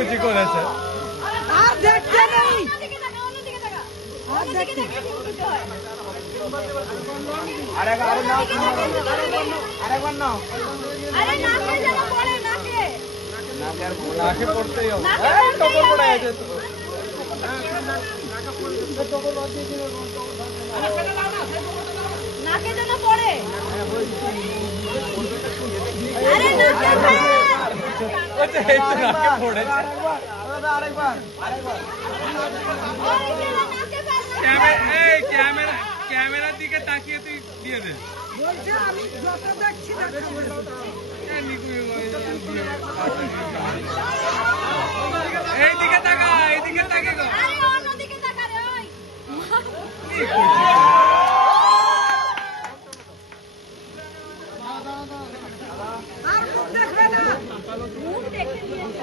কুচি করেছে। আর দেখতে নেই, আর দেখতে আরেকবার নাও। নাকে পড়তেই হবে। টপর পড়ে আছে তো। নাকে যেন পড়ে। আরে নাকে এই তো নাকে পড়েছে। ক্যামেরার দিকে তাকিয়ে তুই দিয়ে দে। বলছে আমি যত দেখছি এইদিকে তাকা, এইদিকে তাকে গো। আরে অন্যদিকে তাকা রে ওই। আর মুখ দেখবে না। মুখ দেখে নিয়েছে।